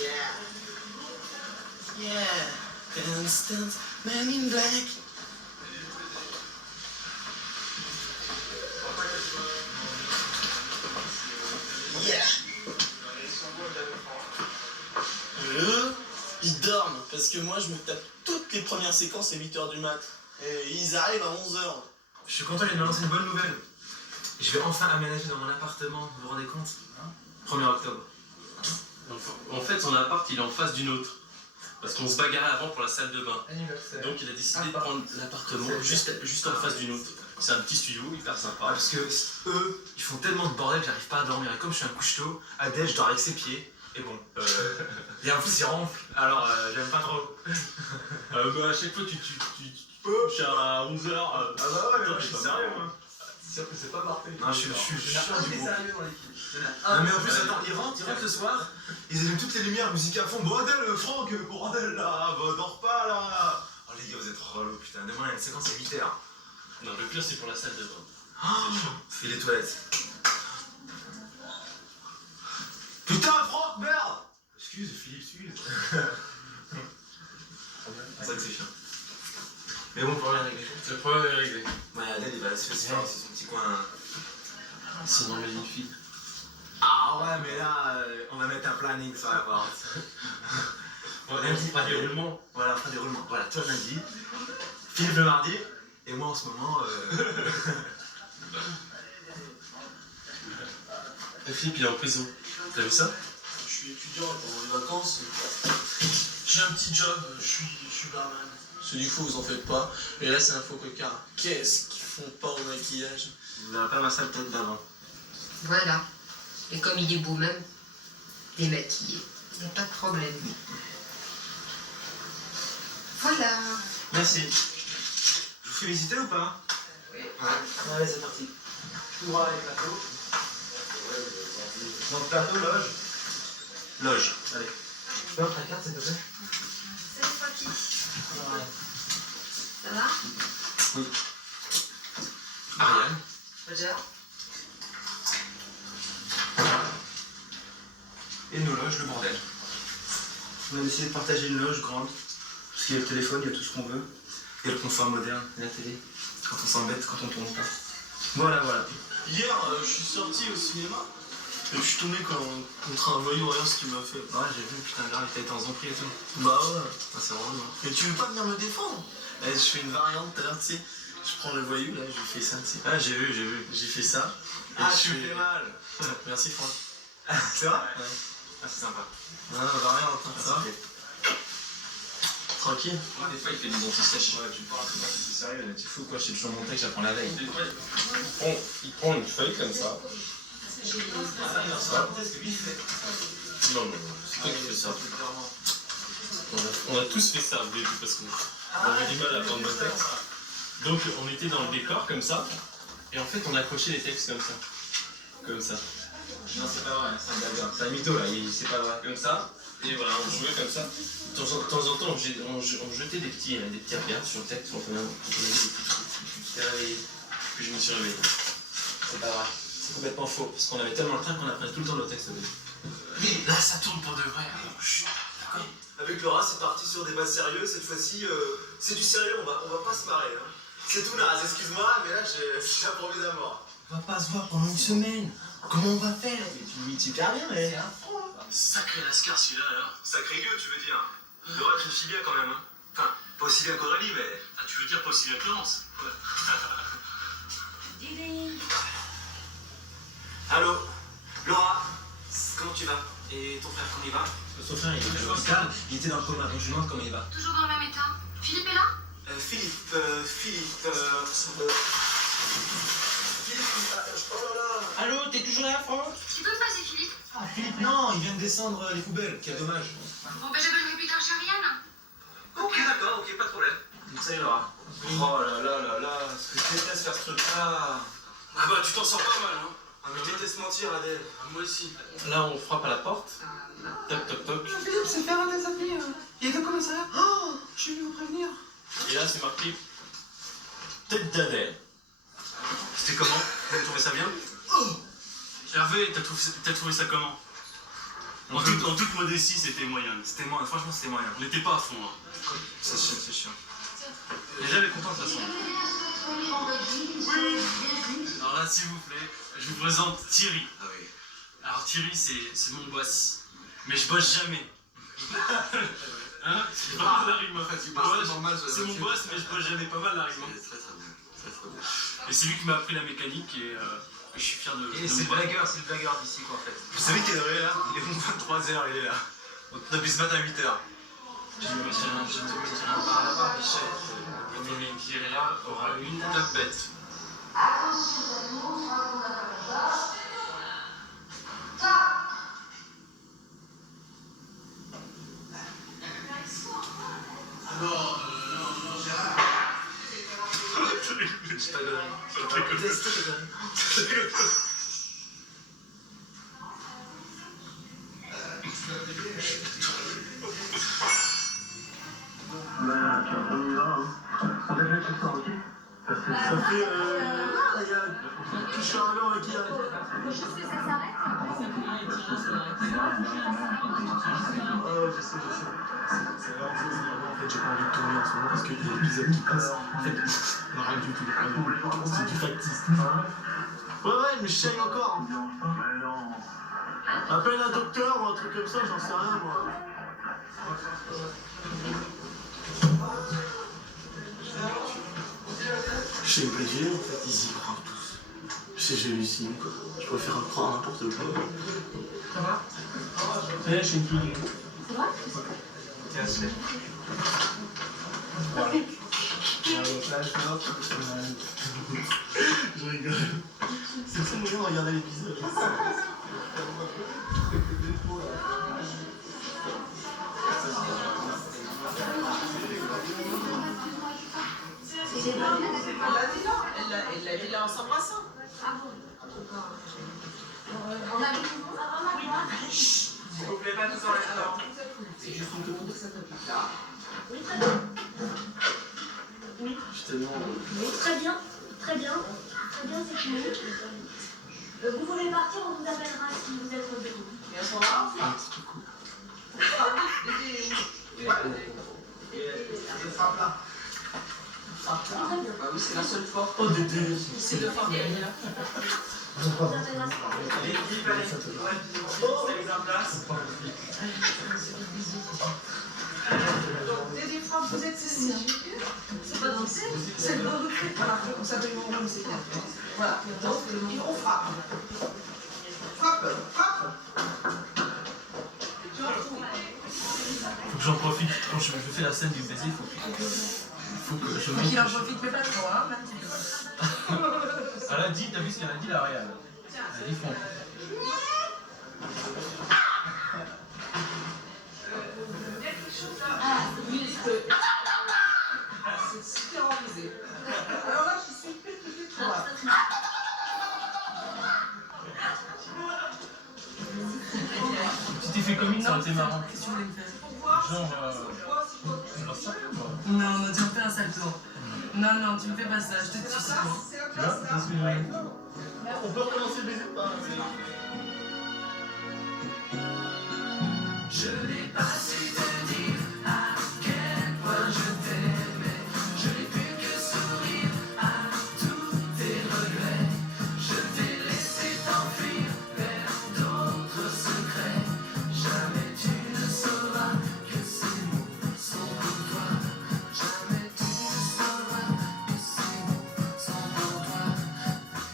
Yeah. Yeah. Dance, dance, man in black. Yeah. Ils dorment, parce que moi je me tape toutes les premières séquences à 8h du mat. Et ils arrivent à 11h. Je suis content, il m'a lancé une bonne nouvelle. Je vais enfin aménager dans mon appartement, vous vous rendez compte? 1er octobre. En fait, son appart, il est en face d'une autre. Parce qu'on se bagarrait avant pour la salle de bain. Donc il a décidé de prendre l'appartement juste en face d'une autre. C'est un petit studio, hyper sympa. Parce que eux, ils font tellement de bordel que j'arrive pas à dormir. Et comme je suis un couche-tôt, Adèle, je dors avec ses pieds. Et bon, et en plus il ronfle, alors j'aime pas trop. À chaque fois tu touches à 11h. Ah bah ouais, moi je suis sérieux moi. C'est sûr que c'est pas parfait. Non, je suis chiant du groupe. Sérieux dans l'équipe. Non mais en plus attends, ils rentrent ce soir, ils allument toutes les lumières, musique à fond. Bon Adèle, Franck, bordel là, bah dors pas là. Oh les gars vous êtes relous putain, demain il y a une séquence à 8h. Non, le pire c'est pour la salle de bain. Et les toilettes. Putain Franck, merde. Excuse Philippe, excuse. C'est ça que c'est chiant. Mais bon, le problème est réglé. Le problème est réglé. Ouais, Adèle il va se faire, c'est son petit coin. Sinon, mais une fille. Ah ouais, mais là, on va mettre un planning sur la porte. Lundi, pas du roulement. Voilà, pas du roulement. Voilà, toi lundi, Philippe le mardi, et moi en ce moment. Philippe, il est en prison. T'as vu ça? Je suis étudiant pendant les vacances. J'ai un petit job, je suis barman. C'est du faux, vous en faites pas. Et là, c'est un faux cocard. Qu'est-ce qu'ils font pas au maquillage? Il n'a pas ma sale tête d'avant. Voilà. Et comme il est beau même, démaquillé. Il n'y a pas de problème. Voilà. Merci. Je vous fais visiter ou pas? Oui. Ouais. Allez, c'est parti. Tout droit les plateaux. Donc plateau, loge. Loge. Allez. Tu peux avoir ta carte, s'il te plaît? C'est parti. Ouais. Ça va? Oui. Ariane. Roger. Et nos loges, le bordel. On a décidé de partager une loge grande. Parce qu'il y a le téléphone, il y a tout ce qu'on veut. Il y a le confort moderne, et la télé. Quand on s'embête, quand on tourne pas. Voilà, voilà. Hier, je suis sorti au cinéma. Et je suis tombé contre un voyou, rien ce qu'il m'a fait. Ouais, j'ai vu, putain, grave, il t'a été en zombie et tout. Bah ouais. Ah, c'est vraiment loin. Mais tu veux pas venir me défendre? Je fais une variante tout à l'heure, tu sais. Je prends le voyou, là, je lui fais ça, tu sais. Ah, j'ai vu. J'ai fait ça. Et Ah, je tu me fais- fais mal. Merci Franck. C'est vrai? Ouais. Ah, c'est sympa. Non, variante, hein, ça va? Tranquille. Des fois, il fait des anti-sèches. Ouais, tu me parles, c'est sérieux, là, t'es fou quoi, c'est toujours mon texte, j'apprends la veille. Il prend une feuille comme ça. Non, c'est toi qui fais ça. On a tous fait ça au début parce qu'on avait du mal à prendre nos textes. Donc on était dans le décor comme ça. Et en fait on accrochait les textes comme ça. Comme ça. Non, c'est pas vrai, c'est un blagueur. C'est un mytho là, c'est pas vrai. Comme ça. Et voilà, on jouait comme ça. De temps en temps, on jetait des petits regards sur le texte. On avait des petits réveillés. Puis je me suis réveillé. C'est pas vrai. C'est complètement faux, parce qu'on avait tellement le train qu'on apprenait tout le temps nos textes au début. Mais là, ça tourne pour de vrai. Alors, chut, d'accord. Avec Laura, c'est parti sur des bases sérieuses. Cette fois-ci, c'est du sérieux, on va pas se marrer. Hein. C'est tout, Naz, excuse-moi, mais là, j'improvise à mort. On va pas se voir pendant une semaine. Comment on va faire? Mais tu lis super bien, mais... Sacré lascar celui-là, alors. Sacré gueux, tu veux dire. Laura, tu me suis bien quand même. Hein. Enfin, pas aussi bien qu'Aurélie, mais... Ah, tu veux dire pas aussi bien que Laurence? Ouais. Allô, Laura, comment tu vas? Et ton frère, comment il va? Son frère, il était à l'hôpital, il était dans le coma, donc je lui demande comment il va. Toujours dans le même état. Philippe est là? Philippe, oh là là. Allô, t'es toujours là, Franck? Tu peux me passer Philippe? Ah, Philippe, non, il vient de descendre les poubelles, quel dommage. Bon, ben j'appelle une putain chez Ariane. Ok, d'accord, ok, pas de problème. Salut Laura. Oh là là là là, ce que je déteste faire ce truc-là. Ah bah, tu t'en sors pas mal, hein. Ah, mais je déteste mentir, Adèle. Moi aussi. Là, on frappe à la porte. Toc, toc, toc. Philippe, c'est faire un des amis. Il y a deux commissaires. Oh, je suis venu vous prévenir. Et là, c'est marqué tête d'Adèle. C'était comment? Vous avez trouvé ça bien? Hervé, t'as trouvé ça comment? En toute modestie, c'était moyen. C'était moyen, franchement c'était moyen. On n'était pas à fond. Hein. C'est chiant, c'est chiant. Mais j'avais content de toute façon. Alors là, s'il vous plaît, je vous présente Thierry. Ah oui. Alors Thierry, c'est mon boss. Mais je bosse jamais. Hein? C'est pas mal la rime. C'est mon boss, mais je bosse jamais. Pas mal la rime. Très très bien. Très très bien. Et c'est lui qui m'a appris la mécanique et je suis fier de. Et c'est le blagueur d'ici quoi en fait. Vous savez quelle heure il est là? Il est 23h, il est là. On a pu se battre à 8h. Je te mets par là-bas, Michel. Le premier qui est là aura une tapette. C'est pas de Ça fait regarde, tout charlant qui arrive. Juste que ça s'arrête. Oh, je sais. C'est vraiment en fait, j'ai pas envie de tourner en ce moment parce qu'il y a l'épisode qui passe. En fait, non, rien du tout. C'est du factice. Ouais, mais je saigne encore. Appelle un docteur ou un truc comme ça, j'en sais rien moi. Je sais pas dire, en fait, ils y croient tous. Je sais, j'hallucine quoi. Je préfère croire n'importe quoi. Ça va? Ouais, je suis une fille. C'est vrai? Tiens, c'est. Je rigole. C'est le seul moyen de regarder l'épisode. Elle l'a dit là en s'embrassant. Ah bon? On a vu. S'il vous plaît, pas tous en restaurant. C'est juste une copine. Oui, très bien. Oui. Je suis tellement. Oui, très bien. Très bien. Très bien, c'est fini. Vous voulez partir, on vous appellera si vous êtes au début. Et à ce moment-là, Un petit coup. bah oui, c'est la seule fois. Oh, Dédé. C'est le famille. On vous appellera si Donc, Dédé Frappe, vous êtes saisis. C'est pas danser, c'est le bon truc. Voilà, comme ça, tout le monde c'est bien. Voilà, donc on frappe. Frappe, frappe. Faut que j'en profite. Quand je fais la scène du baiser, faut que je Faut qu'il en profite, mais pas trop, hein, Mathilde. Elle a dit, t'as vu ce qu'elle a dit la réelle? Elle a dit fond. C'est super organisé. Alors là, je suis trop là. Petit effet comique, ça aurait été marrant. Qu'est-ce que tu voulais me faire? Genre, Non, non, tu me fais un sale tour. Non, non, tu me fais pas ça, je te tue, c'est bon. tu vois, c'est ce que je voulais dire. On peut recommencer le baiser ou pas? Je l'ai